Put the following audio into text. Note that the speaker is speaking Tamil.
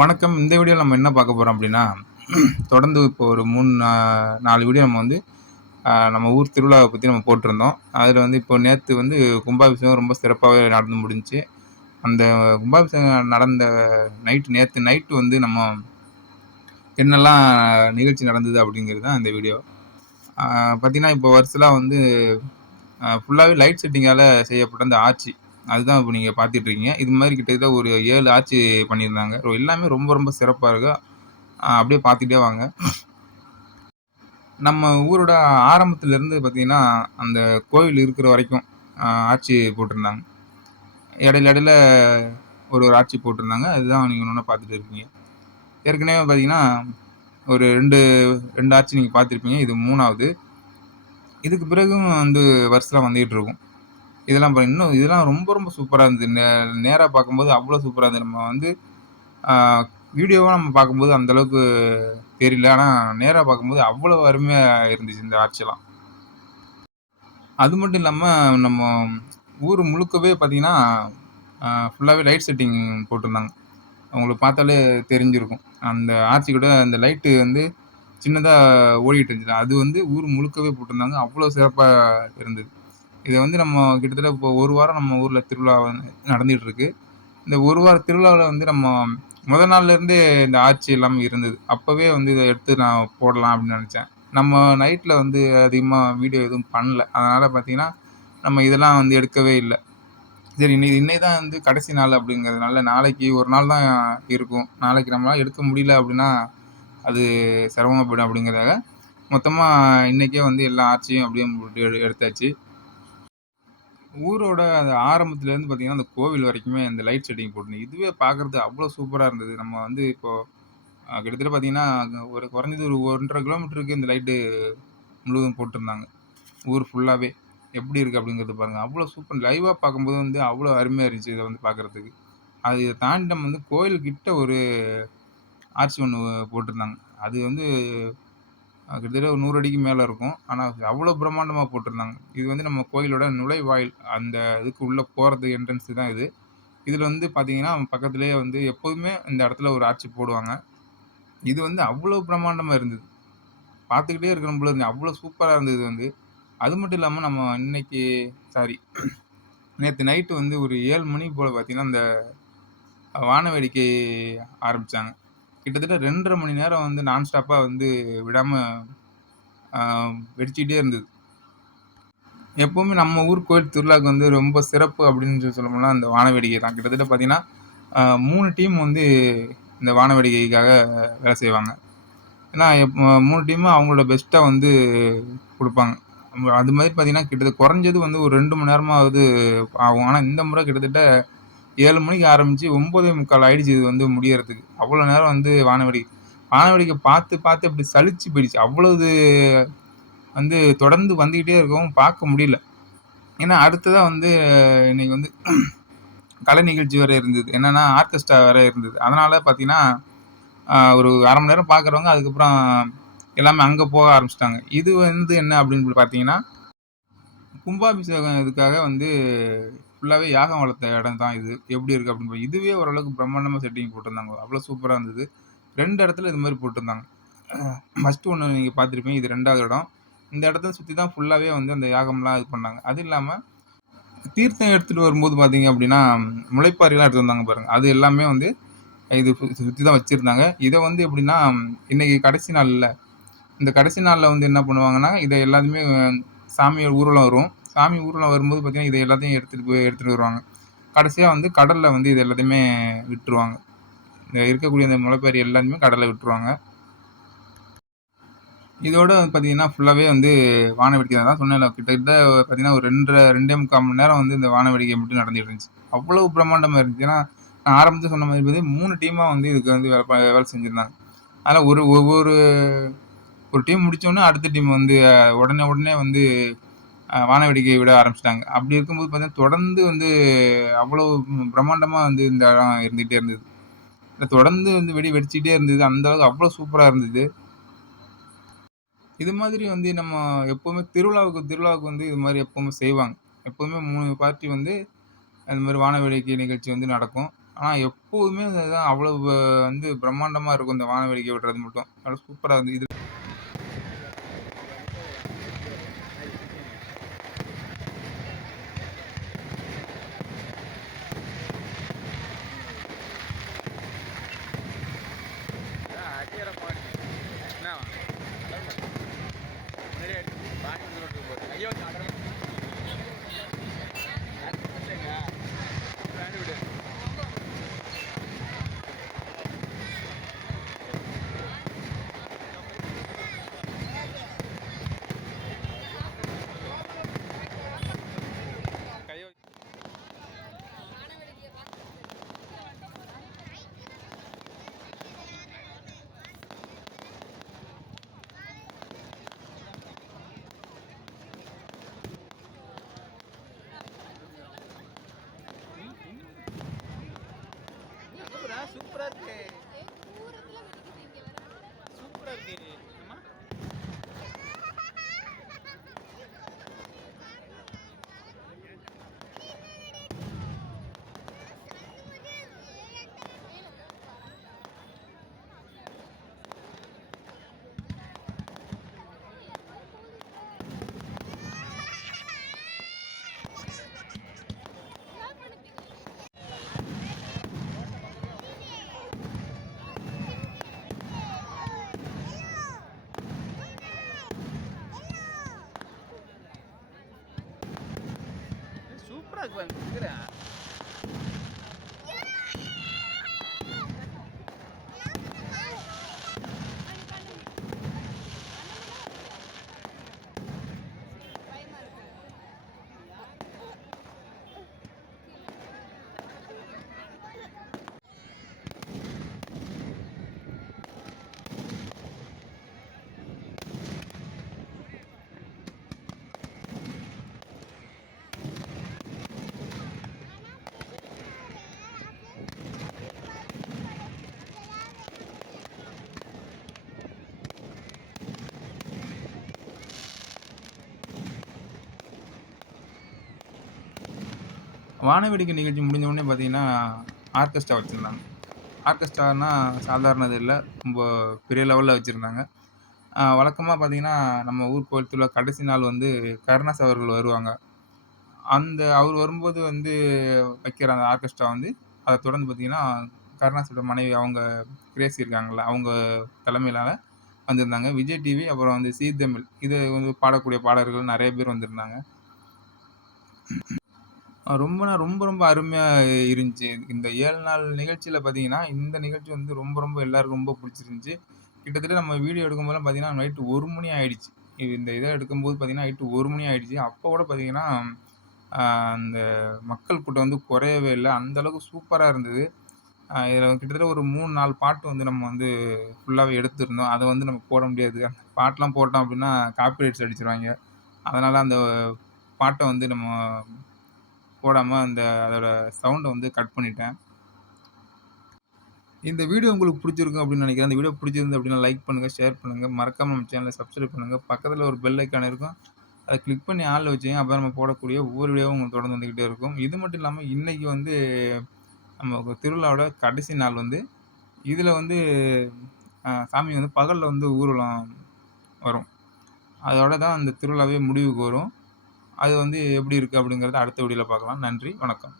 வணக்கம். இந்த வீடியோவில் நம்ம என்ன பார்க்க போகிறோம் அப்படின்னா தொடர்ந்து இப்போ ஒரு மூணு நா 4 வீடியோ நம்ம வந்து நம்ம ஊர் திருவிழாவை பற்றி நம்ம போட்டிருந்தோம். அதில் வந்து இப்போ நேற்று வந்து கும்பாபிஷேகம் ரொம்ப சிறப்பாகவே நடந்து முடிஞ்சுச்சு. அந்த கும்பாபிஷேகம் நடந்த நைட்டு நேற்று நைட்டு வந்து நம்ம என்னெல்லாம் நிகழ்ச்சி நடந்தது அப்படிங்கிறது தான் இந்த வீடியோ. பார்த்திங்கன்னா இப்போ வருஷலாம் வந்து ஃபுல்லாகவே லைட் செட்டிங்கால் செய்யப்பட்ட அந்த ஆட்சி அதுதான் இப்போ நீங்கள் பார்த்துட்ருக்கீங்க இது மாதிரி கிட்டத்தட்ட ஒரு ஏழு ஆட்சி பண்ணியிருந்தாங்க. எல்லாமே ரொம்ப ரொம்ப சிறப்பாக இருக்குது அப்படியே பார்த்துட்டே வாங்க. நம்ம ஊரோட ஆரம்பத்துலேருந்து பார்த்திங்கன்னா அந்த கோவில் இருக்கிற வரைக்கும் ஆட்சி போட்டிருந்தாங்க. இடையில இடையில ஒரு ஒரு ஆட்சி போட்டிருந்தாங்க. அதுதான் நீங்கள் ஒன்று பார்த்துட்டு இருக்கீங்க. ஏற்கனவே பார்த்தீங்கன்னா, ஒரு ரெண்டு ரெண்டு ஆட்சி நீங்கள் பார்த்துருப்பீங்க. இது மூணாவது இதுக்கு பிறகும் வந்து வருஷம் வந்துகிட்டு இருக்கும். இதெல்லாம் இன்னும் இதெல்லாம் ரொம்ப ரொம்ப சூப்பராக இருந்தது. நே நேராக பார்க்கும்போது அவ்வளோ சூப்பராக இருந்தது. நம்ம வந்து வீடியோவாக நம்ம பார்க்கும்போது அந்தளவுக்கு தெரியல. ஆனால் நேராக பார்க்கும்போது அவ்வளோ அருமையாக இருந்துச்சு இந்த ஆட்சியெல்லாம் அது மட்டும் இல்லாமல் நம்ம ஊர் முழுக்கவே பார்த்தீங்கன்னா, ஃபுல்லாகவே லைட் செட்டிங் போட்டிருந்தாங்க. அவங்களுக்கு பார்த்தாலே தெரிஞ்சிருக்கும். அந்த ஆர்ச்சி கூட அந்த லைட்டு வந்து சின்னதாக ஓடிட்டு இருந்துச்சு அது வந்து ஊர் முழுக்கவே போட்டிருந்தாங்க. அவ்வளோ சிறப்பாக இருந்தது. இதை வந்து நம்ம கிட்டத்தட்ட இப்போ ஒரு வாரம் நம்ம ஊரில் திருவிழா வந்து நடந்துட்டு இருக்கு. இந்த ஒரு வார திருவிழாவில் வந்து நம்ம முதல் நாள்லேருந்தே இந்த ஆர்ச்சி எல்லாமே இருந்தது. அப்போவே வந்து இதை எடுத்து நான் போடலாம் அப்படின்னு நினச்சேன் நம்ம நைட்டில் வந்து அதிகமாக வீடியோ எதுவும் பண்ணல. அதனால் பார்த்தீங்கன்னா, நம்ம இதெல்லாம் வந்து எடுக்கவே இல்லை சரி இன்னை இன்னை தான் வந்து கடைசி நாள் அப்படிங்கிறதுனால நாளைக்கு ஒரு நாள் தான் இருக்கும். நாளைக்கு நம்மளால் எடுக்க முடியல அப்படின்னா அது சிரமமாக போயிடும் அப்படிங்கிறதாக மொத்தமாக இன்றைக்கே வந்து எல்லா ஆட்சியும் அப்படியே எடுத்தாச்சு. ஊரோட அந்த ஆரம்பத்துலேருந்து பார்த்தீங்கன்னா, அந்த கோவில் வரைக்குமே அந்த லைட் செட்டிங் போட்டிருந்தது. இதுவே பார்க்குறது அவ்வளோ சூப்பரா இருந்தது. நம்ம வந்து இப்போ அ கிட்டத்தட்ட பார்த்தீங்கன்னா, ஒரு குறைஞ்சது ஒரு 1 1/2 கிலோமீட்டருக்கு இந்த லைட்டு முழுவதும் போட்டிருந்தாங்க. ஊர் ஃபுல்லாவே. எப்படி இருக்கு அப்படிங்கிறது பாருங்க. அவ்வளோ சூப்பர் லைவா பார்க்கும்போது வந்து அவ்வளோ அருமையா இருந்துச்சு இத வந்து பார்க்கறதுக்கு. அது இத தாண்டி நம்ம வந்து கோயில் கிட்ட ஒரு ஆர்ச்சி ஒண்ணு போட்டிருந்தாங்க. அது வந்து கிட்டத்தட்ட ஒரு நூறு அடிக்கு மேலே இருக்கும். ஆனால் அவ்வளோ பிரம்மாண்டமாக போட்டிருந்தாங்க. இது வந்து நம்ம கோயிலோட நுழைவாயில். அந்த இதுக்கு உள்ளே போகிறது என்ட்ரன்ஸ் தான் இது. இதில் வந்து பார்த்தீங்கன்னா, பக்கத்துலேயே வந்து எப்போதுமே இந்த இடத்துல ஒரு ஆட்சி போடுவாங்க. இது வந்து அவ்வளோ பிரம்மாண்டமாக இருந்தது. பார்த்துக்கிட்டே இருக்கிற போல இருந்துச்சு. அவ்வளோ சூப்பராக இருந்தது இது வந்து. அது மட்டும் இல்லாமல் நம்ம இன்னைக்கு சாரி நேற்று நைட்டு வந்து ஒரு ஏழு மணி போல் பார்த்தீங்கன்னா, அந்த வான வேடிக்கை ஆரம்பித்தாங்க கிட்டத்தட்ட 2 1/2 மணி நேரம் வந்து நான்ஸ்டாப்பாக வந்து விடாமல் வெடிச்சிக்கிட்டே இருந்தது. எப்போவுமே நம்ம ஊர் கோயில் திருவிழாவுக்கு வந்து ரொம்ப சிறப்பு அப்படின்னு சொல்லி சொல்லணும்னா அந்த வானவேடிக்கை தான். கிட்டத்தட்ட பார்த்தீங்கன்னா, மூணு டீம் வந்து இந்த வானவேடிக்கைக்காக வேலை செய்வாங்க. ஏன்னா, எப் மூணு டீமும் அவங்களோட பெஸ்ட்டாக வந்து கொடுப்பாங்க அது மாதிரி பார்த்தீங்கன்னா, கிட்டத்தட்ட குறைஞ்சது வந்து ஒரு ரெண்டு மணி நேரமாவது ஆகும். ஆனால் இந்த முறை கிட்டத்தட்ட ஏழு மணிக்கு ஆரம்பித்து ஒம்பதே முக்கால் ஆயிடுச்சு இது வந்து முடியறதுக்கு. அவ்வளோ நேரம் வந்து வான வேடிக்கை. பார்த்து பார்த்து அப்படி சலிச்சு போயிடுச்சு. அவ்வளவு வந்து தொடர்ந்து வந்துக்கிட்டே இருக்கவும் பார்க்க முடியல. ஏன்னா, அடுத்ததாக வந்து இன்னைக்கு வந்து கலை நிகழ்ச்சி வேறு இருந்தது. என்னென்னா ஆர்கெஸ்ட்ரா வேற இருந்தது. அதனால் பார்த்தீங்கன்னா, ஒரு அரை மணி நேரம் பார்க்குறவங்க, அதுக்கப்புறம் எல்லாமே அங்கே போக ஆரம்பிச்சிட்டாங்க இது வந்து என்ன அப்படின்னு பார்த்தீங்கன்னா, கும்பாபிஷேகம் இதுக்காக வந்து ஃபுல்லாகவே யாகம் வளர்த்த இடம் தான் இது. எப்படி இருக்குது அப்படின்னு இதுவே ஓரளவுக்கு பிரம்மாண்டமாக செட்டிங் போட்டிருந்தாங்க. அவ்வளோ சூப்பராக இருந்தது. ரெண்டு இடத்துல இது மாதிரி போட்டிருந்தாங்க. ஃபஸ்ட்டு ஒன்று நீங்கள் பார்த்துருப்பீங்க. இது ரெண்டாவது இடம். இந்த இடத்த சுற்றி தான் ஃபுல்லாகவே வந்து அந்த யாகம்லாம் இது பண்ணாங்க. அது இல்லாமல் தீர்த்தம் எடுத்துகிட்டு வரும்போது பார்த்தீங்க அப்படின்னா முளைப்பாரிலாம் எடுத்துட்டு வந்தாங்க பாருங்கள் அது எல்லாமே வந்து இது சுற்றி தான் வச்சுருந்தாங்க இதை வந்து எப்படின்னா இன்றைக்கி கடைசி நாள்ல. இந்த கடைசி நாளில் வந்து என்ன பண்ணுவாங்கன்னா, இதை எல்லாத்தையுமே சாமியோட ஊர்வலம் வரும். சாமி ஊர்வலம் வரும்போது பார்த்தீங்கன்னா, இதை எல்லாத்தையும் எடுத்துகிட்டு போய் எடுத்துகிட்டு வருவாங்க. கடைசியாக வந்து கடலில் வந்து இது எல்லாத்தையுமே விட்டுருவாங்க. இந்த இருக்கக்கூடிய அந்த முளைப்பாரி எல்லாத்தையுமே கடலில் விட்டுருவாங்க. இதோட பார்த்தீங்கன்னா, ஃபுல்லாகவே வந்து வானவெடிக்கை தான் சொன்னேன் கிட்டத்தட்ட பார்த்தீங்கன்னா, ஒரு 2 1/2 2 மணி நேரம் வந்து இந்த வானவெடிக்கை மட்டும் நடந்துகிட்டு இருந்துச்சு. அவ்வளோ பிரம்மாண்டமாக இருந்துச்சு. ஏன்னா, நான் ஆரம்பத்தில சொன்ன மாதிரி பார்த்தீங்கன்னா, 3 டீமா வந்து இதுக்கு வந்து வேலை வேலை செஞ்சுருந்தாங்க அதனால் ஒரு ஒவ்வொரு ஒரு டீம் முடித்தோடனே அடுத்த டீம் வந்து உடனே உடனே வந்து வானவேடிக்கை விட ஆரம்பிச்சிட்டாங்க அப்படி இருக்கும்போது பார்த்தீங்கன்னா, தொடர்ந்து வந்து அவ்வளோ பிரம்மாண்டமா வந்து இந்த இடம் இருந்துகிட்டே இருந்தது. தொடர்ந்து வந்து வெடி வெடிச்சுக்கிட்டே இருந்தது. அந்த அளவுக்கு அவ்வளோ சூப்பரா இருந்தது. இது மாதிரி வந்து நம்ம எப்பவுமே திருவிழாவுக்கு திருவிழாவுக்கு வந்து இது மாதிரி எப்பவுமே செய்வாங்க. எப்போவுமே மூணு பார்ட்டி வந்து அந்த மாதிரி வானவேடிக்கை நிகழ்ச்சி வந்து நடக்கும். ஆனா எப்போதுமே அதுதான் அவ்வளவு வந்து பிரம்மாண்டமாக இருக்கும் இந்த வானவேடிக்கை விடுறது மட்டும். அவ்வளோ சூப்பரா இருந்து இது சூப்பரா வானவேடிக்கை நிகழ்ச்சி முடிஞ்ச உடனே பார்த்தீங்கன்னா, ஆர்கெஸ்ட்ரா வச்சுருந்தாங்க ஆர்கெஸ்ட்ரானா சாதாரண இது ரொம்ப பெரிய லெவலில் வச்சுருந்தாங்க வழக்கமாக பார்த்தீங்கன்னா, நம்ம ஊர் கோயில் திருவிழா கடைசி நாள் வந்து கருணாஸ் அவர்கள் வருவாங்க. அந்த அவர் வரும்போது வந்து வைக்கிற அந்த ஆர்கெஸ்ட்ரா வந்து, அதை தொடர்ந்து பார்த்தீங்கன்னா, கருணாஸோட மனைவி அவங்க கிரேசி இருக்காங்கள அவங்க தலைமையிலால் வந்திருந்தாங்க. விஜய் டிவி, அப்புறம் வந்து ஜீ தமிழ் இது வந்து பாடக்கூடிய பாடல்கள் நிறைய பேர் வந்திருந்தாங்க. ரொம்பனா ரொம்ப ரொம்ப அருமையா இருந்துச்சு. இந்த 7 நாள் நிகழ்ச்சியில பார்த்தீங்கன்னா, இந்த நிகழ்ச்சி வந்து ரொம்ப ரொம்ப எல்லாருக்கும் ரொம்ப புடிச்சிருந்துச்சு. கிட்டத்தட்ட நம்ம வீடியோ எடுக்கும்போதெல்லாம் பார்த்தீங்கன்னா, நைட்டு 1 மணி ஆயிடுச்சு. இந்த இத எடுக்கும்போது பார்த்தீங்கன்னா, நைட்டு 1 மணி ஆயிடுச்சு. அப்ப கூட பார்த்தீங்கன்னா, அ அந்த மக்கள் கூட்டம் வந்து குறையவே இல்ல. அந்த அளவுக்கு சூப்பரா இருந்தது. அ கிட்டத்தட்ட ஒரு 3, 4 பாட்டு வந்து நம்ம வந்து ஃபுல்லாவே எடுத்திருந்தோம். அத வந்து நம்ம போட முடியாது. அந்த பாட்டுலாம் போட்டோம் அப்டின்னா, காப்பிரைட்ஸ் அடிச்சுருவாய்ங்க. அதனால அந்த பாட்ட வந்து நம்ம போடாமல் அந்த அதோட சவுண்டை வந்து கட் பண்ணிட்டேன். இந்த வீடியோ உங்களுக்கு பிடிச்சிருக்கும் அப்படின்னு நினைக்கிறேன் அந்த வீடியோ பிடிச்சிருந்து அப்படின்னா லைக் பண்ணுங்கள் ஷேர் பண்ணுங்கள் மறக்காமல் நம்ம சேனலை சப்ஸ்கிரைப் பண்ணுங்கள் பக்கத்தில் ஒரு பெல் ஐகான் இருக்கும். அதை கிளிக் பண்ணி ஆளில் வச்சுங்க அப்போ நம்ம போடக்கூடிய ஒவ்வொரு வீடியோவும் உங்களுக்கு தொடர்ந்து வந்துக்கிட்டே இருக்கும். இது மட்டும் இல்லாமல் இன்றைக்கி வந்து நம்ம திருவிழாவோட கடைசி நாள் வந்து, இதில் வந்து சாமி வந்து பகலில் வந்து ஊர்வலம் வரும். அதோட தான் அந்த திருவிழாவே முடிவுக்கு வரும். அது வந்து எப்படி இருக்குது அப்படிங்கிறத அடுத்த வீடியோவில் பார்க்கலாம். நன்றி, வணக்கம்.